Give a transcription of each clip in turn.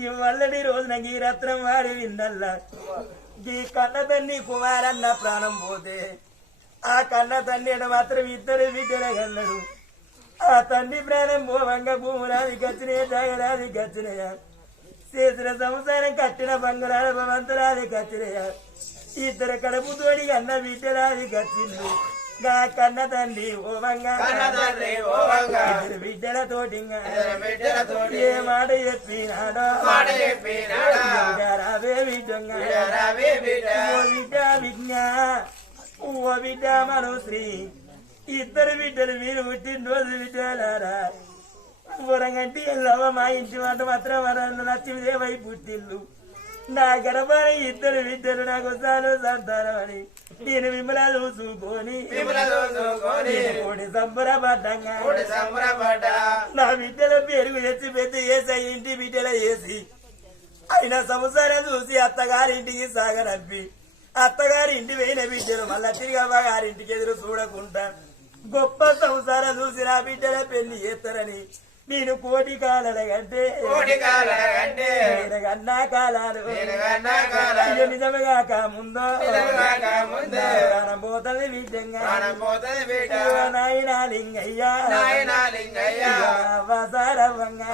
ఈ వల్లడి రోజున ఈ రత్నం వాడి విందల్లా ఈ కన్న తన్ని కుమారన్న ప్రాణం పోతే ఆ కన్న తండ్రి మాత్రం ఇద్దరు బిడ్డలే కన్నాడు. ఆ తండ్రి ప్రాణం పోవంగా భూములాది గచ్చినయా జాగరాది గచ్చినయా చేసిన సంసారం కట్టిన బంగారాల భవంతురాది గచ్చినయా ఇద్దరు కడుపు తోడి అన్న బిడ్డలాది గచ్చింది. నా కన్న తండ్రి ఓవంగా ఇద్దరు బిడ్డలతోటి ఏ మాట చెప్పినాడో రావే బిడ్డంగా ఓ బిడ్డ విజ్ఞా ఓ బిడ్డ మనోశ్రీ ఇద్దరు బిడ్డలు మీరు పుట్టినరోజు బిడ్డలారా వరంగంటి వెళ్ళవ మా ఇంటి వంట మాత్రం వరంలో లక్ష్మీదేవై పుట్టిల్లు నా గర్భాన ఇద్దరు బిడ్డలు నాకు సాలు సంతానం అని నేను విమలా చూసుకొని సంబరపడ్డంగా నా బిడ్డల పెరుగు ఎత్తి పెద్ద వేసి ఇంటి బిడ్డల వేసి ఆయన సంసారం చూసి అత్తగారింటికి సాగనంపి అత్తగారి ఇంటి పోయిన బిడ్డలు మళ్ళా తిరిగి అవ్వగారింటికి ఎదురు చూడకుండా గొప్ప సంసారం చూసి నా బిడ్డల పెళ్లి చేస్తారని నేను కోటి కాలల కంటే కన్నా కాలాలు నిజమగాక ముందో పోతుంది బిడ్డంగా నాయనా లింగయ్యా వాసారవ్వంగా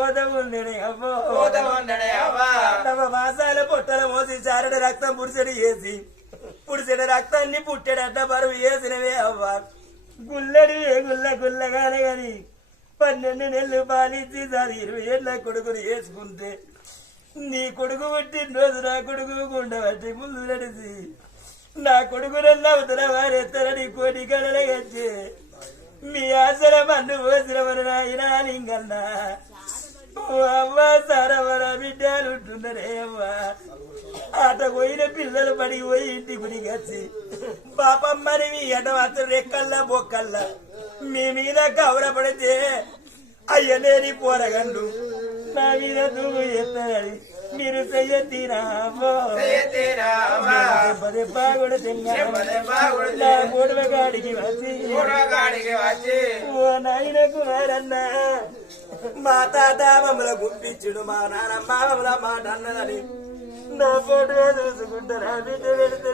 ఓదవుండని అవ్వో తమ మాసాల పొట్టల మోసి చారడ రక్తం పుడిసెడు వేసి పుడిసెడ రక్తాన్ని పుట్టెడడ్డ బరువు వేసినవే అవ్వ గుల్లడి గుల్ల గుల్లగానే గాని 12 నెలలు పాలించి దాని 20 ఏళ్ళ కొడుకుని వేసుకుంటే నీ కొడుకు పుట్టినరోజు నా కొడుకు గుండె పట్టి ముందు నడిచి నా కొడుకునన్నా అవతల వారెత్తరని కోటి కళలు గచ్చి మీ ఆసర మన్ను పోసినవరు నాయనా లింగన్నా అవ్వ సారవర బిడ్డలు ఉంటున్నారే అవ్వ ఆట పోయిన పిల్లలు పడికి పోయి ఇంటి గురికి వచ్చి పాపమ్మని మీ అట మాత్రం రెక్కల్లా బొక్కల్లా మీ మీద గౌరవపడితే అయ్యలేని పోరగండు నా మీద దూగు ఎత్తారని మీరు చెయ్యతీరా బాగుడు నా గొడవ గాడికి వచ్చి ఓ నాయన కుమారన్నా మా తాత మమ్మల్ని గుప్పించుడు మా నాన్నమ్మ మమ్మల్ని మాట అన్నదని నా ఫోటో చూసుకుంటారా బిడ్డ పెడితే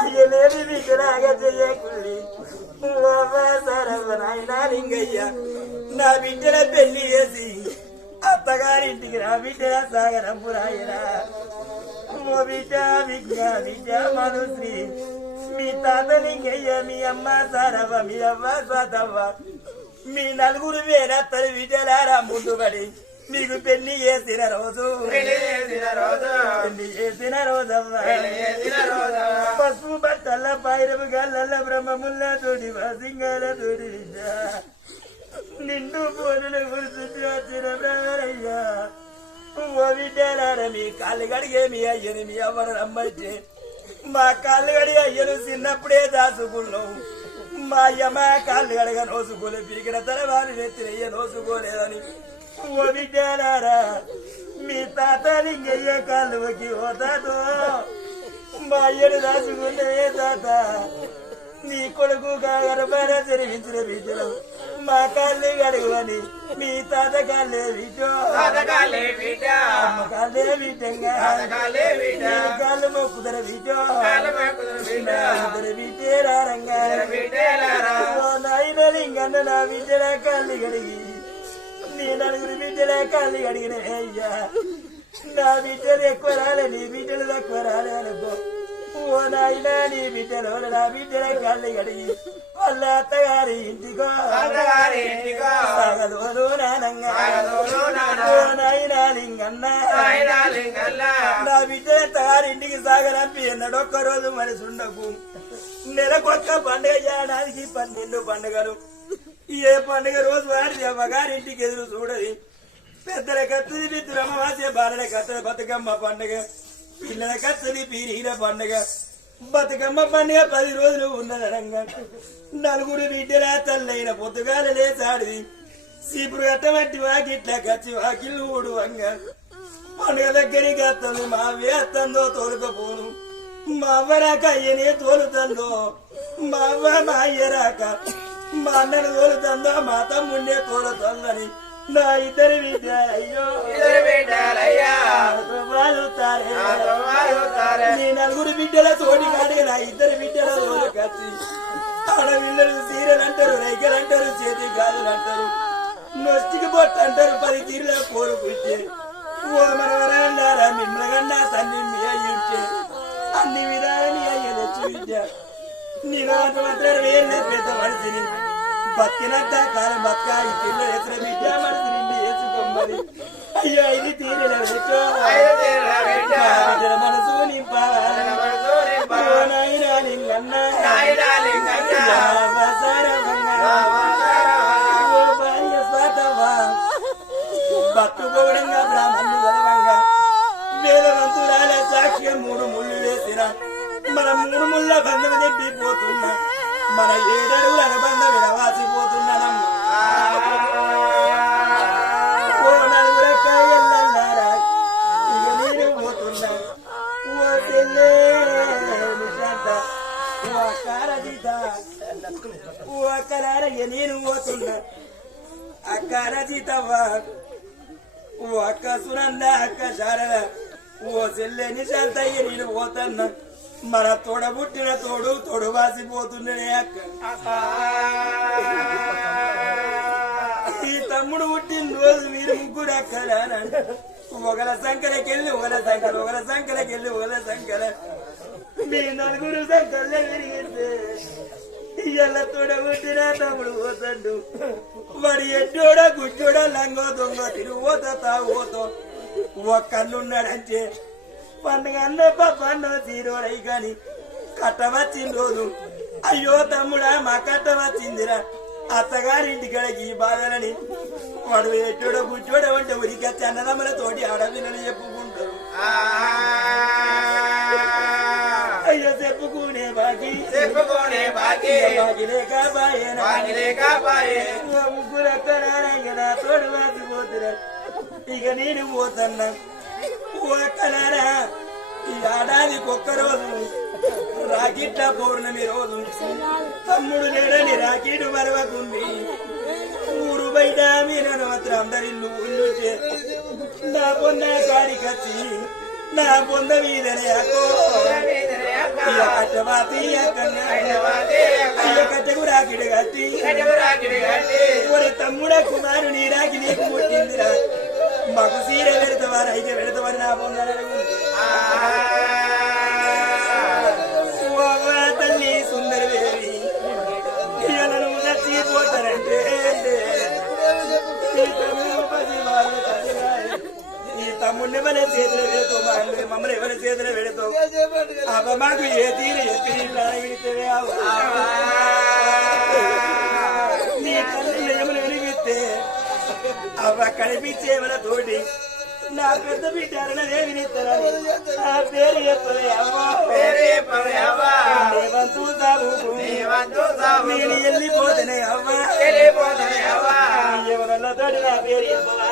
అయ్యలేని బిడ్డలాగా చెయ్యకుండి నాయనా లింగయ్య నా బిడ్డల పెళ్లి చేసి అత్తగారింటికి నా బిడ్డల సాగరంపురాయనా ఓ బిడ్డ విజ్ఞా బిడ్డ మనుశ్రీ మీ తాత లింగయ్య మీ అమ్మ సారవ్వ మీ అవ్వ స్వాతవ్వ మీ నలుగురు వేరత్తలు బిడ్డలారా ముందుబడి మీకు పెళ్లి చేసిన రోజు పెళ్లి చేసిన రోజవ్వ పసుపు బట్టల పైరపు గల్ల బ్రహ్మముల్ల తోడి సింగాల తోడి నిండు పోనులు గుర్తు వచ్చిన బ్రహ్మయ్యా ఓ బిడ్డలార మీ కాళ్ళు గడిగే మీ అయ్యని మీ అవ్వను రమ్మంటే మా కాళ్ళు గడిగే అయ్యను చిన్నప్పుడే దాచుకున్నావు మా అయ్య మా కాళ్ళు గడగ నోసుకోలే పిరిగిన తలవారు నెత్తిరయ్య నోసుకోలేదని ఓ బిడ్డలారా మీ తాత లింగయ్య కాళ్ళకి ఓ తాతో మా అయ్యను దాచుకుంటే తాత నీ కొడుకు గర్భాన జరిగించిన బిడ్డలు మా కాళ్ళే గడగని మీ తాత కాళ్ళే బిడ్డో అమ్మ కాళ్ళే బిడ్డంగా కాళ్ళు మొక్కుదర బిడ్డో ఇద్దరు బిడ్డేరారంగా నాయన లింగన్న నా బిడ్డల కాళ్ళు గడిగి నీ నలుగురు బిడ్డల కాళ్ళు గడిగిన అయ్యా నా బిడ్డలు ఎక్కువ రాలే నీ బిడ్డలు తక్కువ రాలే అనుకో ఓ నాయన నీ బిడ్డలు నా బిడ్డల కాళ్ళు గడిగి వాళ్ళ అత్తగారి ఇంటికో సాగదోలు నానంగా ఓ నాయన లింగన్న నా బిడ్డల అత్తగారి ఇంటికి సాగరంపి ఎన్నడొక్క రోజు మనసు ఉండకు నెలకొక్క పండుగ చేయడానికి 12 పండుగలు ఏ పండుగ రోజు వాడి అమ్మగారింటికి ఎదురు చూడది పెద్దల కత్తది మిత్రులు అమ్మవాసే బాలల కత్తది బతుకమ్మ పండుగ పిల్లల కత్తది పీరీల పండుగ బతుకమ్మ పండుగ 10 రోజులు ఉన్నదనంగా నలుగురు బిడ్డల తల్లైన పొద్దుగాల లేచాడిది సీపురు కట్టమట్టి వాకిట్లా కచ్చి వాకిళ్ళు ఊడువంగా పండుగ దగ్గరికి వస్తుంది మా అవ్వే అత్తందో తోలుకపోను మా అవ్వ రాక అయ్యనే తోలుతందో మా అవ్వ మా అయ్య రాక మా అన్నను తోలుతందో మా తమ్ముండే తోలుతుందని నా ఇద్దరి బిడ్డ నీ నలుగురు బిడ్డల తోటి కాడిగా నా ఇద్దరు బిడ్డల తోడు కచ్చి ఆడపిల్లలు సీరలు అంటారు రైకలు అంటారు చేతి గాజులు అంటారు నొష్టికి బొట్టు అంటారు 10 తీరుల కోరుకుంటే ఓ మనవరాన్నారా మిమ్మల్ని తన్ని మీ అయ్యుంటే అన్ని విధాలని అయ్య తెచ్చు విద్య నేను మాత్రం వేళ్ళ పెద్ద మనిషిని బతికినంత కాలం బతక ఈ పిల్ల ఎత్ర విద్య మనిషిని వేసుకోమని అయ్యో ఇది తీరుల మనసు భక్తుగౌడంగా బ్రాహ్మణులు గలవంగా వేదవంతురాల సాక్ష్యం 3 ముళ్ళు వేసిన మన 3 ముళ్ళ బంధం తెప్పిపోతున్నా మన 7 అడుగుల అనుబంధం విడవాసిపోతున్నానమ్మా ఓ నలుగురకాయల్లారా ఇక నేను పోతున్నా ఓ తెల్లే నిశాంత ఓ అక్కారజిత ఓ అక్కరారయ్య నేను పోతున్నా అక్కారజితవ్వా ఓ అక్క సునంద అక్క శారద ఓ చెల్లె నిశాంతయ్య నేను పోతున్నా మన తోడబుట్టిన తోడు వాసిపోతుండే అక్క ఈ తమ్ముడు పుట్టిన రోజు మీరు ముగ్గురు అక్కలా ఒకల సంఖ్యలకెళ్ళి ఒకల సంఖ్యల మీ నలుగురు సంఖ్యలే విరిగితే ఇయ్యాల తోడబుట్టిన తమ్ముడు పోతాడు వాడు ఎట్టోడా గుడ్డోడా లంగో దొంగ తిరుగోతో తాగోతో ఒక్కన్నున్నాడంటే పండుగ అన్న పన్న తీరోడై కాని కట్ట వచ్చిన రోజు అయ్యో తమ్ముడా మా కట్ట వచ్చిందిరా అత్తగారింటికాడకి ఈ బాధలని వాడు ఎట్టోడో గుడ్డోడో అంటే ఉరికొచ్చి అన్నదమ్మల తోటి ఆడపిల్లని చెప్పుకుంటారు అయ్యో చెప్పుకునే బాకి బాగిలేక ముగ్గురు అక్కడ నా తోడు వాసిపోతురా ఇక నేను పోతున్నా అక్కలారా ఈ ఏడాదికి 1 రోజు రాకిట్ల పౌర్ణమి రోజు తమ్ముడు లేడని రాకీడు మరవకుంది ఊరు బయట మీరు మాత్రం అందరిల్లు ఉండుంటే నా పొంద కాడికొచ్చి నా పొంద మీదనే కట్టకు రాకిడు కట్టి ఒరే తమ్ముడ కుమారుని రాకి నీకు పుట్టిందిరా మాకు సీర పెడతావా రైతే పెడతావని నా పొందాలని తల్లి సుందరదేవి ఇళ్ళను చచ్చిపోతారంటే ఈ తమ్ముడిని మన చేతులు పెడతావు మమ్మల్ని ఎవరి చేతులు పెడతావు అవ మాకు ఏ తీరు ఎత్తితే నీ తల్లి ఏమని వినిపిస్తే అవ్వ కనిపించేవల తోటి నా పెద్ద బిడ్డారనే వినిస్తారా నా పేరు చెప్పలే నేను వెళ్ళిపోతేనే అవ్వ ఎవరన్నా తోటి నా పేరు చెప్పవా